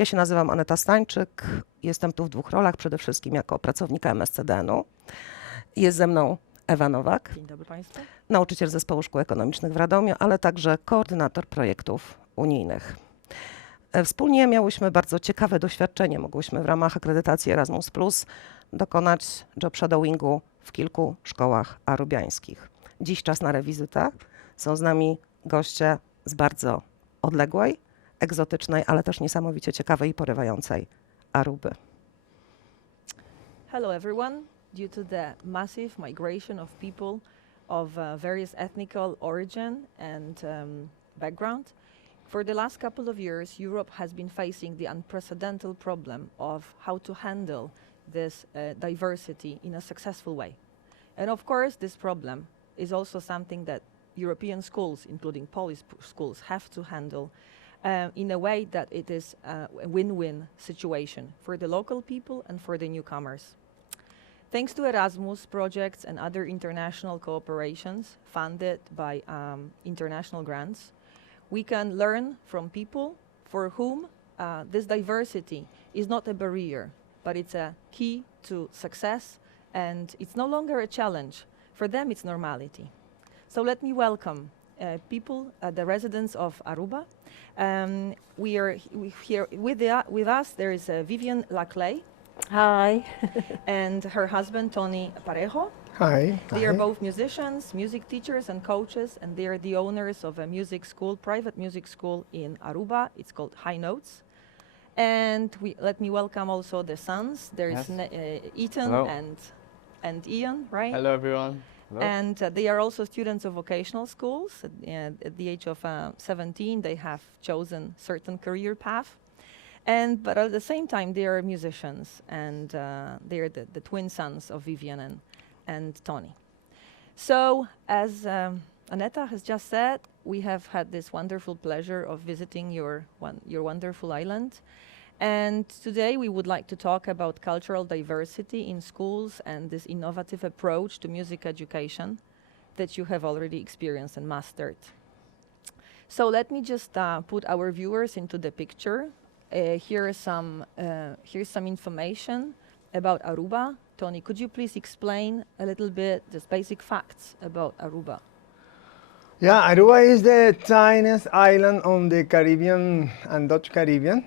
Ja się nazywam Aneta Stańczyk, jestem tu w dwóch rolach, przede wszystkim jako pracownika MSCDN-u. Jest ze mną Ewa Nowak, Dzień dobry Państwu. nauczyciel Zespołu Szkół Ekonomicznych w Radomiu, ale także koordynator projektów unijnych. Wspólnie miałyśmy bardzo ciekawe doświadczenie. Mogłyśmy w ramach akredytacji Erasmus dokonać job shadowingu w kilku szkołach arubiańskich. Dziś czas na rewizytę. Są z nami goście z bardzo odległej, egzotycznej, ale też niesamowicie ciekawej i porywającej Aruby. Hello everyone. Due to the massive migration of people of various ethnical origin and background, for the last couple of years Europe has been facing the unprecedented problem of how to handle this diversity in a successful way. And of course this problem is also something that European schools, including Polish schools, have to handle in a way that it is a win-win situation for the local people and for the newcomers. Thanks to Erasmus projects and other international cooperations funded by international grants, we can learn from people for whom this diversity is not a barrier, but it's a key to success, and it's no longer a challenge. For them, it's normality. So let me welcome people, the residents of Aruba. Here with us. There is Vivian Laclay. Hi. And her husband, Tony Parejo. Hi. They are both musicians, music teachers and coaches, and they are the owners of a music school, private music school in Aruba. It's called High Notes. And let me welcome also the sons. There is Ethan and Ian, right? Hello, everyone. Hello. And they are also students of vocational schools. At the age of 17, they have chosen certain career path. But at the same time, they are musicians, and they are the twin sons of Vivian and Tony. So, as Aneta has just said, we have had this wonderful pleasure of visiting your wonderful island. And today we would like to talk about cultural diversity in schools and this innovative approach to music education that you have already experienced and mastered. So let me just put our viewers into the picture. Here's some information about Aruba. Tony, could you please explain a little bit the basic facts about Aruba? Yeah, Aruba is the tiniest island on the Caribbean and Dutch Caribbean.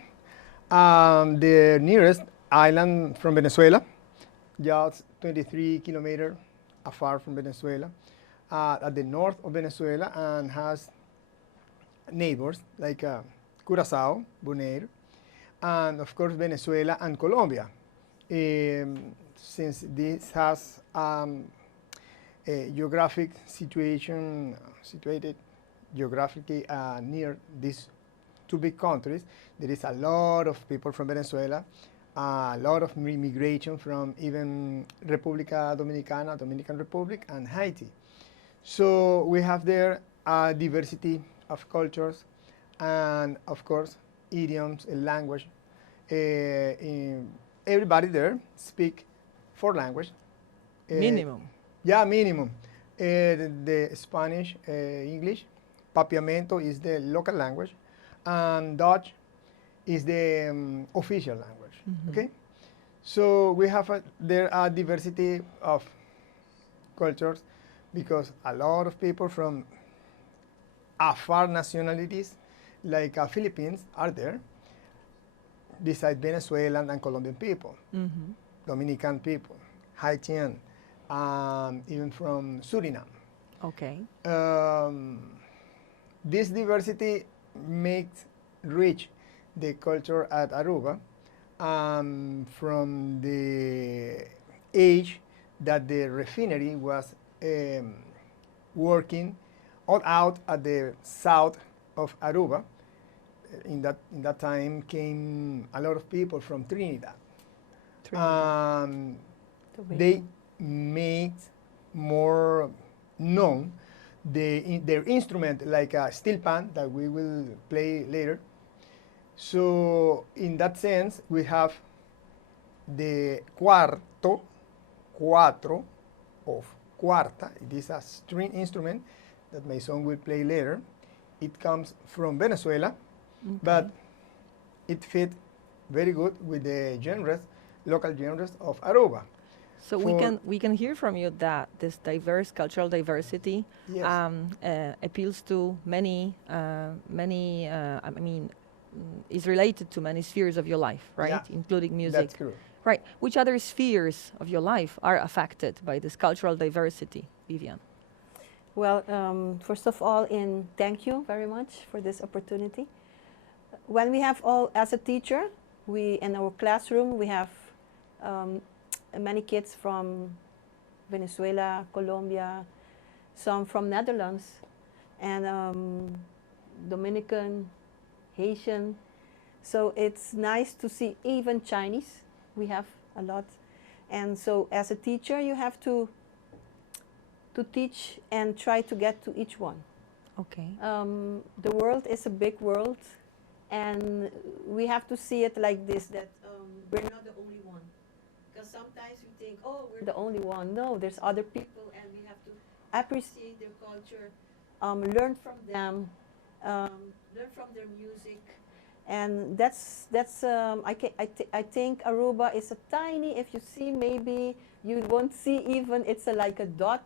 The nearest island from Venezuela, just 23 kilometers afar from Venezuela, at the north of Venezuela, and has neighbors like Curaçao, Bonaire, and of course Venezuela and Colombia. Since this has a geographic situation, situated geographically near these two big countries, there is a lot of people from Venezuela, a lot of immigration from even República Dominicana, Dominican Republic, and Haiti. So we have there a diversity of cultures and, of course, idioms and language. Everybody there speak 4 languages. Minimum. Yeah, minimum. The Spanish, English. Papiamento is the local language, and Dutch is the official language. Mm-hmm. Okay, so we have there a diversity of cultures because a lot of people from afar nationalities like Philippines are there, besides Venezuelan and Colombian people, mm-hmm. Dominican people, Haitian, even from Suriname. Okay. This diversity makes rich the culture at Aruba from the age that the refinery was working all out at the south of Aruba. In that time came a lot of people from Trinidad. They made more known their instrument, like a steel pan that we will play later. So in that sense, we have the cuarto, cuatro, of cuarta. It is a string instrument that my son will play later. It comes from Venezuela, but it fit very good with the genres, local genres of Aruba. So we can hear from you that this diverse cultural diversity Yes. appeals to many is related to many spheres of your life, right? Yeah, Including music. That's true. Right. Which other spheres of your life are affected by this cultural diversity, Vivian? Well, first of all, thank you very much for this opportunity. When we have as a teacher, in our classroom, we have many kids from Venezuela, Colombia, some from Netherlands, and Dominican, Haitian. So it's nice to see even Chinese. We have a lot. And so as a teacher, you have to teach and try to get to each one. Okay. The world is a big world, and we have to see it like this, that we're not the only one. Because sometimes we think, oh, we're the only one. No, there's other people, and we have to appreciate their culture, learn from them, learn from their music. And I think Aruba is a tiny, if you see, maybe you won't see even, it's like a dot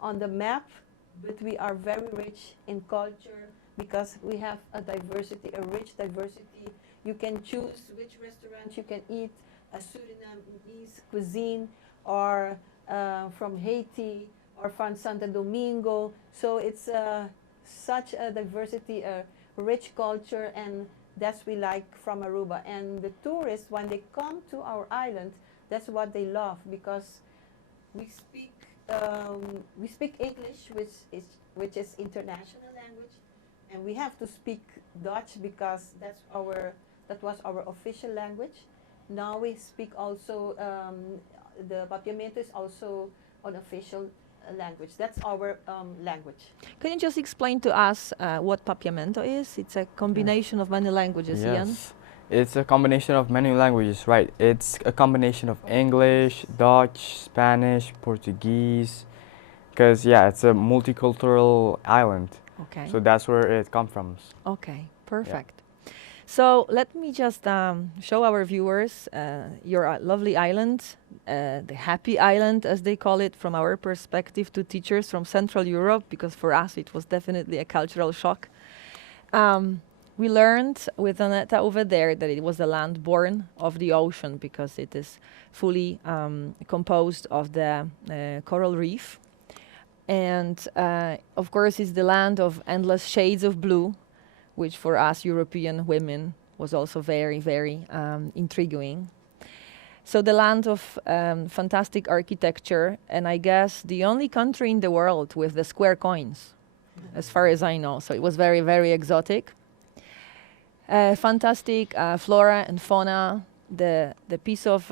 on the map, but we are very rich in culture because we have a diversity, a rich diversity. You can choose which restaurant you can eat, a Surinamese cuisine, or from Haiti, or from Santo Domingo. So it's such a diversity, a rich culture, and that's we like from Aruba. And the tourists, when they come to our island, that's what they love, because we speak English, which is international language, and we have to speak Dutch because that was our official language. Now we speak also the papiamento is also an official language. That's our language. Can you just explain to us what papiamento is? It's a combination of many languages, Ian. Yes, it's a combination of many languages, right? It's a combination of English, Dutch, Spanish, Portuguese, because yeah, it's a multicultural island. Okay. So that's where it comes from. Okay, perfect. So let me just show our viewers your lovely island, the happy island, as they call it, from our perspective to teachers from Central Europe, because for us it was definitely a cultural shock. We learned with Aneta over there that it was the land born of the ocean, because it is fully composed of the coral reef. And of course it's the land of endless shades of blue, which for us European women was also very, very intriguing. So the land of fantastic architecture, and I guess the only country in the world with the square coins, as far as I know. So it was very, very exotic. Fantastic flora and fauna, the piece of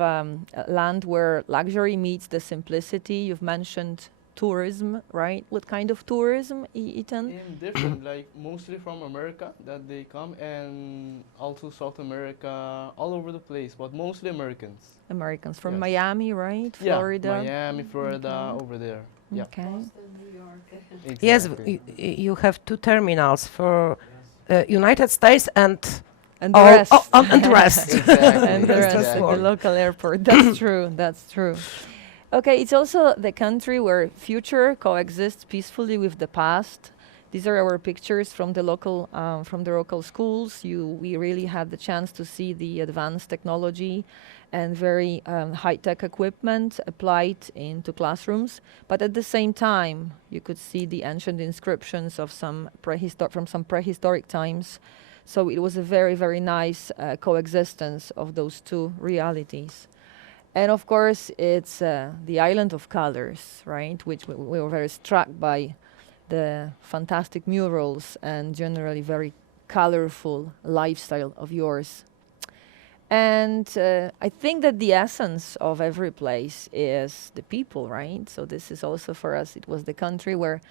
land where luxury meets the simplicity. You've mentioned tourism, right? What kind of tourism, Ethan? In different, like mostly from America that they come, and also South America, all over the place, but mostly Americans. Americans from Yes. Miami, right? Florida. Yeah, Miami, Florida, Okay. over there. Yeah. Okay. Boston, New York. Yes, Exactly. you have two terminals for United States and And the all, rest. and the rest. Exactly. And the That's rest, just the one. local airport. That's true. That's true. Okay, it's also the country where future coexists peacefully with the past. These are our pictures from the local schools. We really had the chance to see the advanced technology and very high-tech equipment applied into classrooms. But at the same time, you could see the ancient inscriptions of some from some prehistoric times. So it was a very, very nice coexistence of those two realities. And of course, it's the island of colors, right? Which we were very struck by the fantastic murals and generally very colorful lifestyle of yours. And I think that the essence of every place is the people, right? So this is also for us, it was the country where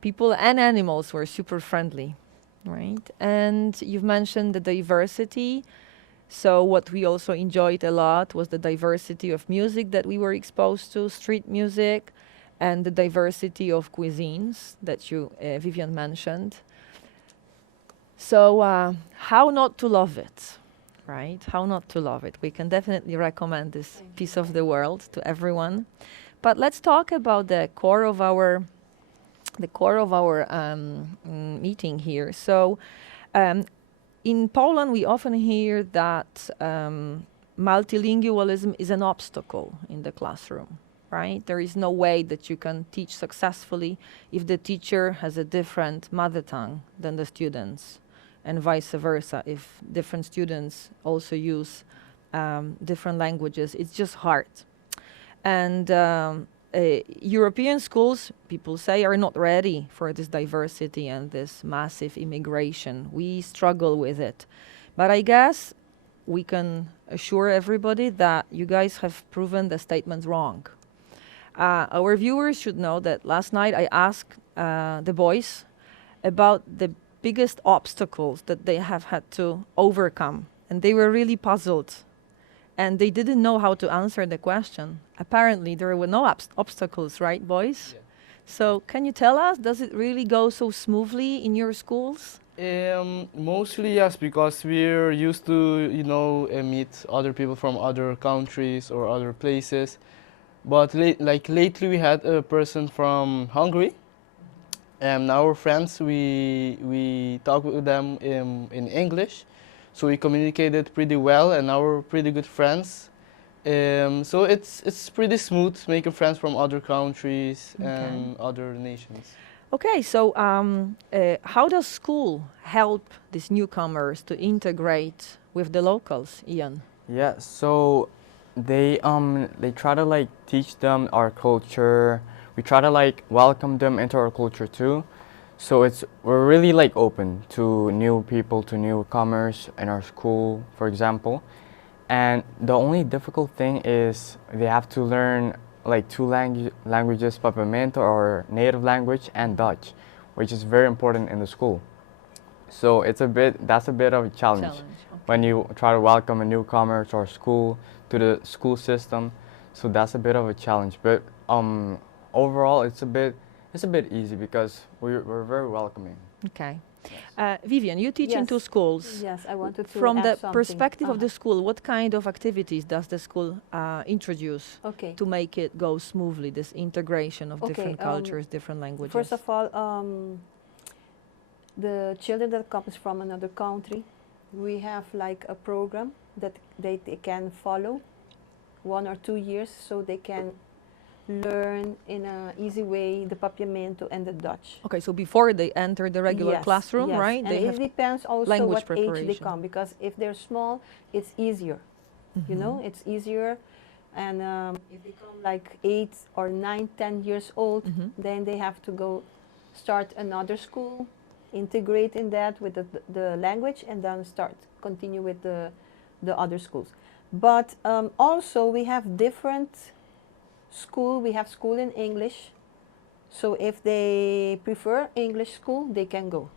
people and animals were super friendly, right? And you've mentioned the diversity. So what we also enjoyed a lot was the diversity of music that we were exposed to, street music, and the diversity of cuisines that you, Vivian, mentioned. So how not to love it? right? How not to love it? We can definitely recommend this piece of the world to everyone. But let's talk about the core of our meeting here. So, in Poland, we often hear that multilingualism is an obstacle in the classroom, right? There is no way that you can teach successfully if the teacher has a different mother tongue than the students, and vice versa. If different students also use different languages, it's just hard. And European schools, people say, are not ready for this diversity and this massive immigration. We struggle with it. But I guess we can assure everybody that you guys have proven the statements wrong. Our viewers should know that last night I asked the boys about the biggest obstacles that they have had to overcome, and they were really puzzled. And they didn't know how to answer the question. Apparently, there were no obstacles, right, boys? Yeah. So, can you tell us, does it really go so smoothly in your schools? Mostly yes, because we're used to, meet other people from other countries or other places. But lately we had a person from Hungary, and our friends, we talk with them in English. So we communicated pretty well, and now we're pretty good friends. So it's pretty smooth making friends from other countries and other nations. Okay, so how does school help these newcomers to integrate with the locals, Ian? Yeah, so they try to like teach them our culture. We try to like welcome them into our culture too. So we're really like open to new people, to newcomers in our school, for example. And the only difficult thing is they have to learn like two languages, papiamento or native language, and Dutch, which is very important in the school. So that's a bit of a challenge. Okay. When you try to welcome a newcomer to our school, to the school system. So that's a bit of a challenge. But overall, it's a bit easy because we're very welcoming. Okay. Vivian, you teach in two Yes. schools. Yes, I wanted to From add the something. perspective of the school, what kind of activities does the school introduce Okay. to make it go smoothly, this integration of Okay, different cultures, different languages? First of all, the children that comes from another country, we have like a program that they can follow 1 or 2 years, so they can learn in an easy way the papiamento and the Dutch. Okay, so before they enter the regular Yes, classroom, yes. right? And They it have depends also language what age they preparation. come, because if they're small, it's easier. You know, it's easier. And if they come like 8 or 9, 10 years old, then they have to go start another school, integrate in that with the language, and then continue with the other schools. But also we have different school. We have school in English. So if they prefer English school, they can go.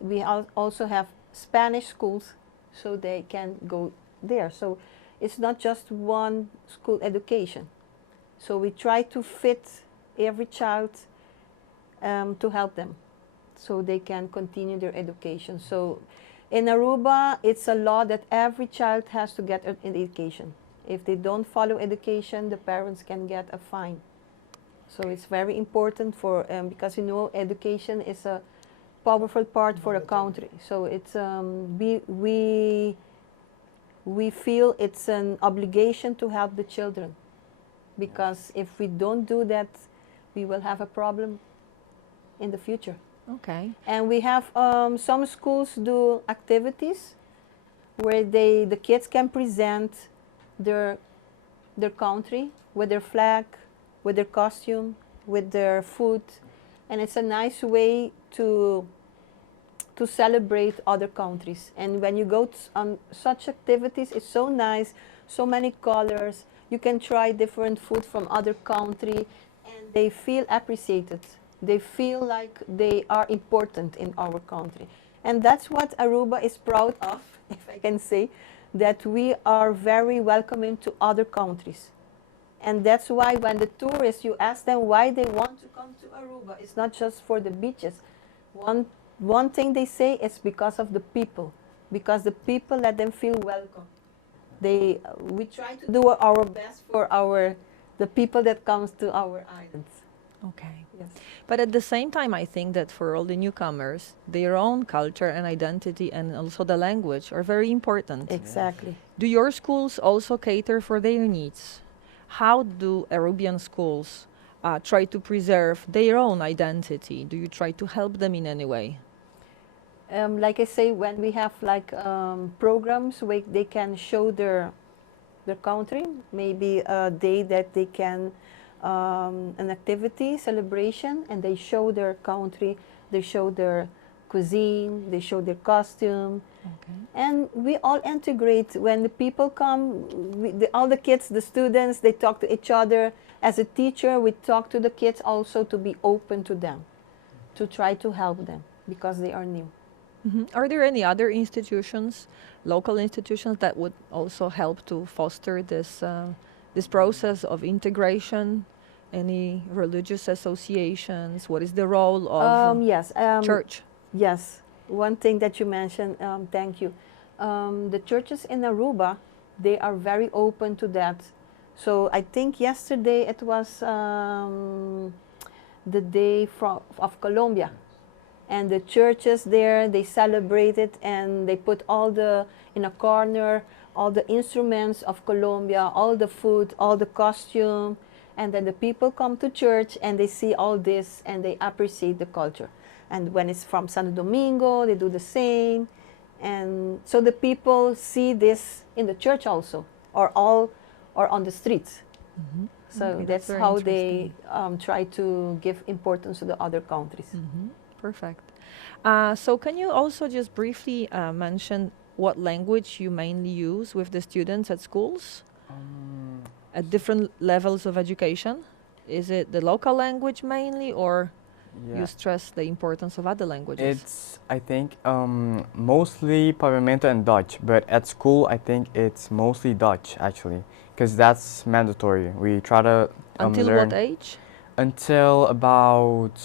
We also have Spanish schools, so they can go there. So it's not just one school education. So we try to fit every child to help them, so they can continue their education. So in Aruba, it's a law that every child has to get an education. If they don't follow education, the parents can get a fine. So it's very important for because education is a powerful part for a country. So it's we feel it's an obligation to help the children, because if we don't do that, we will have a problem in the future. Okay. And we have some schools do activities where the kids can present their country with their flag, with their costume, with their food, and it's a nice way to celebrate other countries. And when you go on such activities, it's so nice, so many colors. You can try different food from other country, and they feel appreciated. They feel like they are important in our country. And that's what Aruba is proud of, if I can say, that we are very welcoming to other countries. And that's why when the tourists, you ask them why they want to come to Aruba, it's not just for the beaches. One thing they say is because of the people. because the people let them feel welcome. We try to do our best for the people that comes to our islands. Okay. Yes. But at the same time, I think that for all the newcomers, their own culture and identity and also the language are very important. Exactly. Do your schools also cater for their needs? How do Arubian schools try to preserve their own identity? Do you try to help them in any way? Like I say, when we have like programs where they can show their country, maybe a day that they can an activity, celebration, and they show their country, they show their cuisine, they show their costume, and we all integrate. When the people come, all the kids, the students, they talk to each other. As a teacher, we talk to the kids also to be open to them, to try to help them because they are new. Are there any other institutions, local institutions, that would also help to foster this this process of integration? Any religious associations? What is the role of Yes, church? Yes, one thing that you mentioned, thank you. The churches in Aruba, they are very open to that. So I think yesterday it was the day of Colombia. And the churches there, they celebrated and they put in a corner, all the instruments of Colombia, all the food, all the costume. And then the people come to church and they see all this and they appreciate the culture. And when it's from Santo Domingo, they do the same. And so the people see this in the church also, or on the streets. So Okay, that's very how they try to give importance to the other countries. Perfect. So can you also just briefly mention what language you mainly use with the students at schools? At different levels of education? Is it the local language mainly, or you stress the importance of other languages? It's, I think, mostly Pavimento and Dutch, but at school I think it's mostly Dutch actually, because that's mandatory. We try to Until learn what age? until about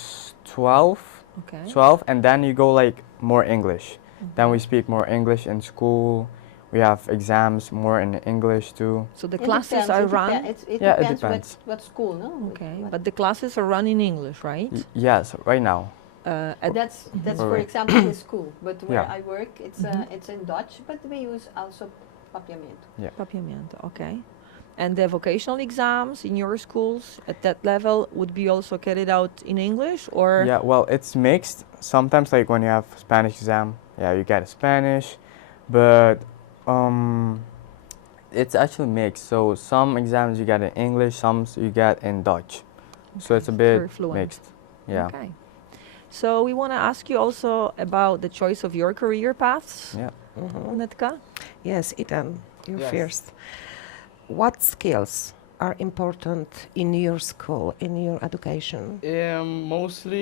12, Okay. 12, and then you go like more English. Then we speak more English in school. We have exams more in English too. So the It classes depends, are it run? Yeah, it depends depends. what school, no? Okay, What- but the classes are run in English, right? Yes, right now. That's for Alright. example in school, but where Yeah. I work, it's in Dutch, but we use also papiamento. Papiamento, okay. And the vocational exams in your schools at that level would be also carried out in English, or? Yeah, well, it's mixed. Sometimes, like when you have Spanish exam, yeah, you get Spanish, but it's actually mixed. So some exams you get in English, some you get in Dutch. So it's a very bit fluent. mixed. Yeah. Okay. So we want to ask you also about the choice of your career paths, Yeah. Anetka. Yes, Ethan, you Yes. first. What skills are important in your school, in your education? Mostly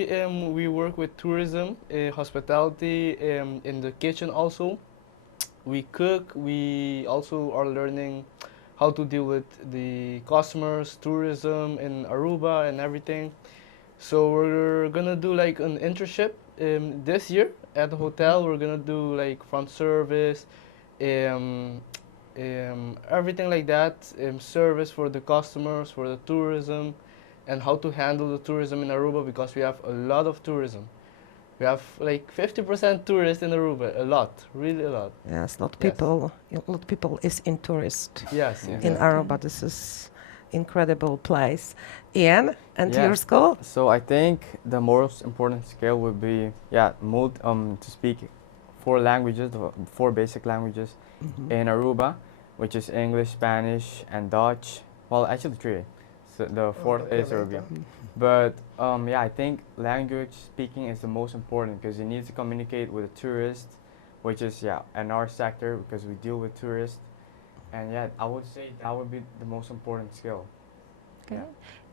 we work with tourism, hospitality, in the kitchen also. We cook, we also are learning how to deal with the customers, tourism in Aruba and everything. So we're gonna do like an internship this year at the hotel. We're gonna do like front service, everything like that, service for the customers, for the tourism, and how to handle the tourism in Aruba, because we have a lot of tourism. We have like 50% tourists in Aruba, a lot, really a lot. Yes, a lot of Yes. people. A lot of people is in tourist Yes, Yeah. in exactly. Aruba. This is incredible place. Ian, and Yeah. your school? So I think the most important skill would be, to speak 4 languages, the 4 basic languages in Aruba, which is English, Spanish, and Dutch. Well, actually 3. So the 4th is Arabian. But I think language speaking is the most important, because you need to communicate with a tourist, which is in our sector, because we deal with tourists. And I would say that would be the most important skill. Okay.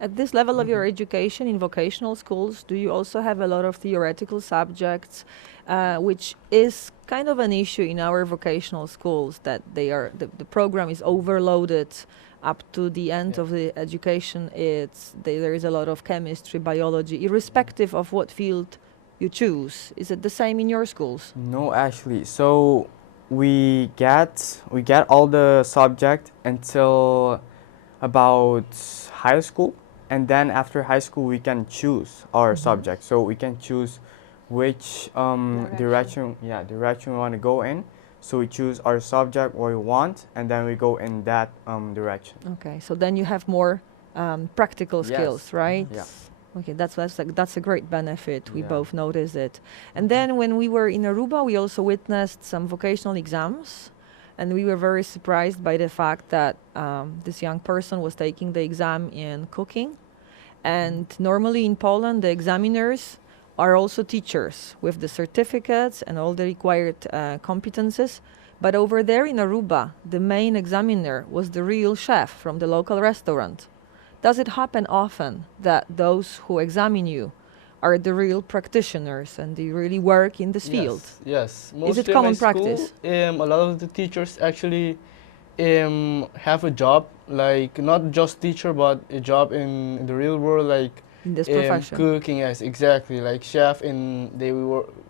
At this level of your education in vocational schools, do you also have a lot of theoretical subjects, which is kind of an issue in our vocational schools, that the program is overloaded up to the end of the education. There is a lot of chemistry, biology, irrespective of what field you choose. Is it the same in your schools? No, actually. So we get all the subject until about high school, and then after high school we can choose our subject. So we can choose which direction we want to go in. So we choose our subject what we want, and then we go in that direction. Okay, so then you have more practical skills, Yes. right? Yeah. Okay, that's a great benefit. We Yeah. both noticed it. And then when we were in Aruba, we also witnessed some vocational exams, and we were very surprised by the fact that this young person was taking the exam in cooking. And normally in Poland, the examiners are also teachers with the certificates and all the required competences. But over there in Aruba, the main examiner was the real chef from the local restaurant. Does it happen often that those who examine you are the real practitioners and they really work in this field? Yes. Is it Mostly in common my school, practice? A lot of the teachers actually have a job, like not just teacher, but a job in the real world, like In this profession? cooking. Yes, exactly. Like chef, they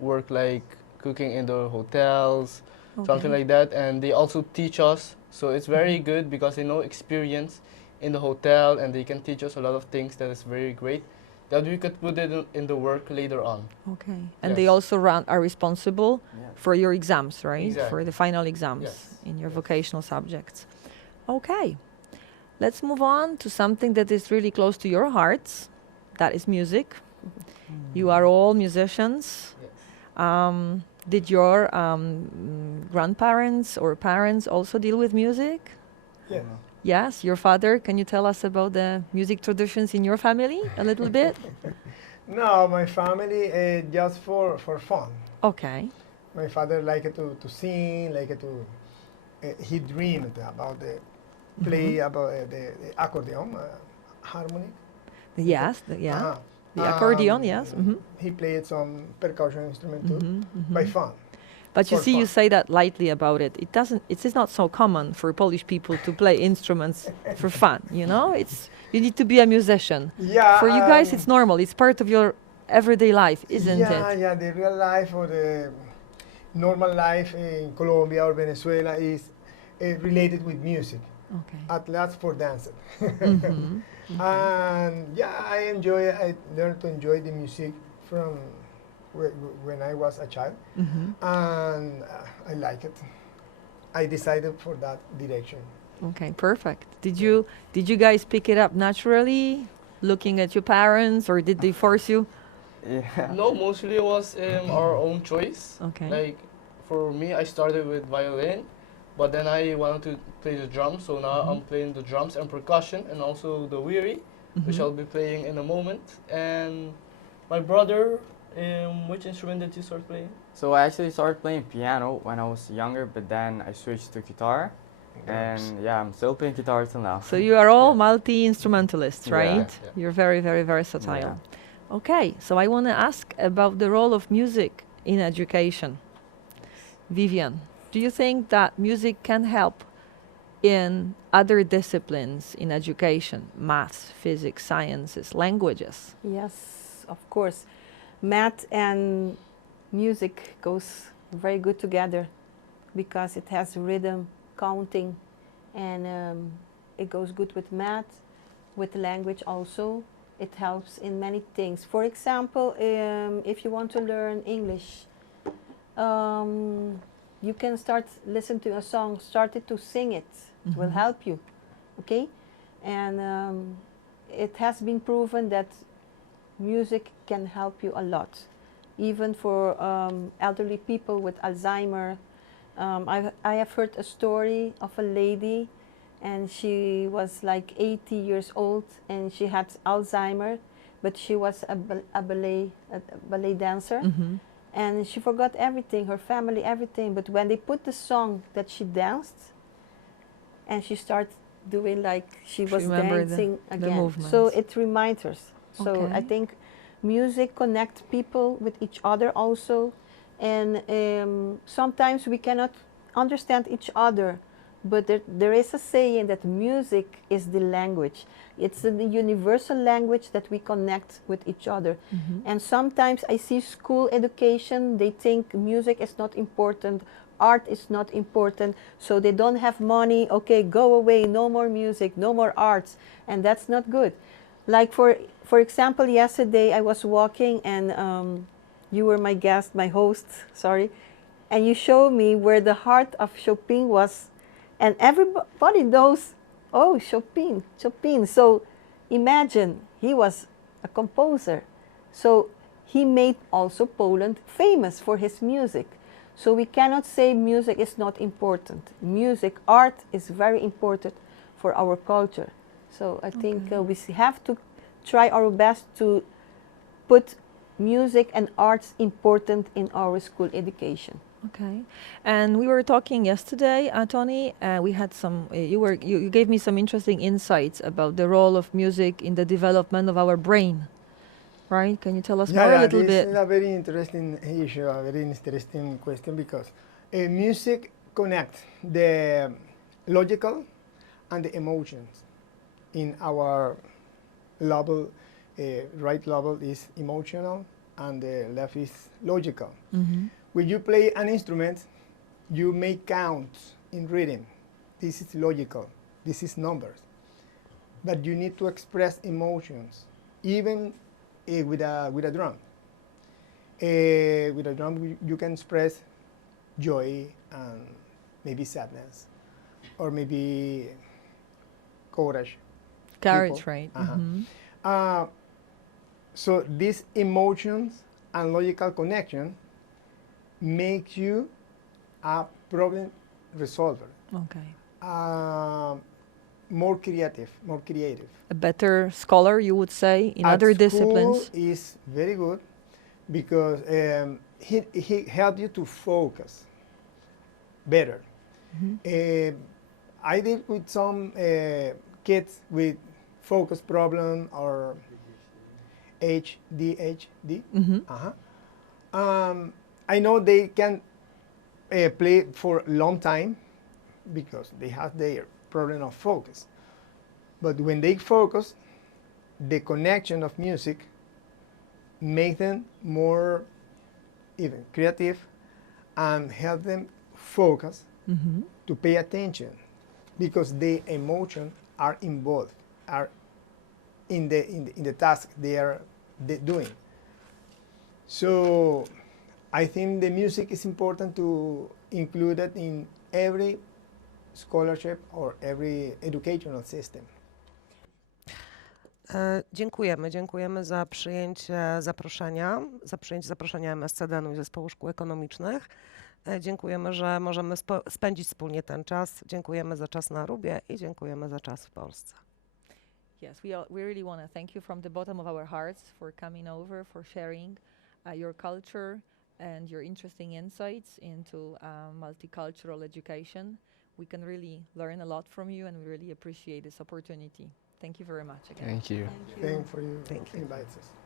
work like cooking in the hotels, something Okay. like that, and they also teach us. So it's very good because they know experience in the hotel, and they can teach us a lot of things that is very great that we could put it in the work later on. Okay. And they Yes. also are responsible Yeah. for your exams, right? For Exactly. the final exams Yes. in your Yes. vocational subjects. Okay. Let's move on to something that is really close to your hearts. That is music. You are all musicians. Yes. Did your grandparents or parents also deal with music? Yes. Yes, your father. Can you tell us about the music traditions in your family a little bit? No, my family just for fun. Okay. My father liked to sing, liked to. He dreamed about the play about the accordion, harmonic. Yes, yeah. Uh-huh. The accordion, yes. He played some percussion instrument too, by fun. But you For see, you fun. say that lightly about it. It is not so common for Polish people to play instruments for fun. You know, you need to be a musician. Yeah. For you guys, it's normal. It's part of your everyday life, isn't yeah, it? Yeah, the real life or the normal life in Colombia or Venezuela is related with music, Okay. at last for dancing. Mhm. And yeah, I learned to enjoy the music from when I was a child, and I like it. I decided for that direction. Okay, perfect. Did you guys pick it up naturally, looking at your parents, or did they force you? Yeah. No, mostly it was our own choice. Okay. Like for me, I started with violin, but then I wanted to play the drums, so now I'm playing the drums and percussion, and also the weary, which I'll be playing in a moment. And my brother, which instrument did you start playing? So I actually started playing piano when I was younger, but then I switched to guitar, and yeah, I'm still playing guitar till now. So you are all multi-instrumentalists, Yeah. right? Yeah. You're very, very versatile. Okay, so I want to ask about the role of music in education. Vivian, do you think that music can help in other disciplines in education, maths, physics, sciences, languages? Yes, of course. Math and music goes very good together because it has rhythm, counting, and it goes good with math, with language also. It helps in many things. For example, if you want to learn English, you can listen to a song, started to sing it. It will help you, okay? And it has been proven that music can help you a lot, even for elderly people with Alzheimer. I have heard a story of a lady, and she was like 80 years old, and she had Alzheimer, but she was a ballet dancer, and she forgot everything, her family, everything. But when they put the song that she danced, and she started doing like she was remember dancing the again. movements. So it reminds her. So Okay. I think music connects people with each other also, and sometimes we cannot understand each other, but there is a saying that music is the language. It's the universal language that we connect with each other. And sometimes I see school education, they think music is not important, art is not important, so they don't have money, okay, go away, no more music, no more arts, and that's not good. Like for example, yesterday I was walking and you were my guest, my host, sorry, and you showed me where the heart of Chopin was, and everybody knows, oh, Chopin. So imagine, he was a composer. So he made also Poland famous for his music. So we cannot say music is not important. Music, art is very important for our culture. So I think we have to try our best to put music and arts important in our school education. Okay, and we were talking yesterday, Tony. We had some. You gave me some interesting insights about the role of music in the development of our brain. Right? Can you tell us more a little bit? This is a very interesting issue, a very interesting question, because music connects the logical and the emotions in our level. Right level is emotional and the left is logical. Mm-hmm. When you play an instrument, you make counts in rhythm. This is logical. This is numbers. But you need to express emotions, even with a drum. With a drum, you can express joy and maybe sadness, or maybe courage. Courage, people. right? Uh-huh. Mm-hmm. So these emotions and logical connection make you a problem resolver. Okay. More creative. A better scholar, you would say, in At other school disciplines. is very good because he helps you to focus better. Mm-hmm. I did with some kids with focus problem or ADHD. Mm-hmm. I know they can play for a long time because they have their problem of focus. But when they focus, the connection of music makes them more even creative and help them focus Mm-hmm. to pay attention because the emotions are involved, are in the task they're doing. So I think the music is important to include it in every scholarship or every educational system. Dziękujemy za przyjęcie zaproszenia MSCDN-u i Zespołu Szkół Ekonomicznych. Dziękujemy, że możemy spędzić wspólnie ten czas. Dziękujemy za czas na Arubie i dziękujemy za czas w Polsce. Yes, we really want to thank you from the bottom of our hearts for coming over, for sharing your culture and your interesting insights into multicultural education. We can really learn a lot from you, and we really appreciate this opportunity. Thank you very much again. Thank you. Thank you for you Thank you. invites us.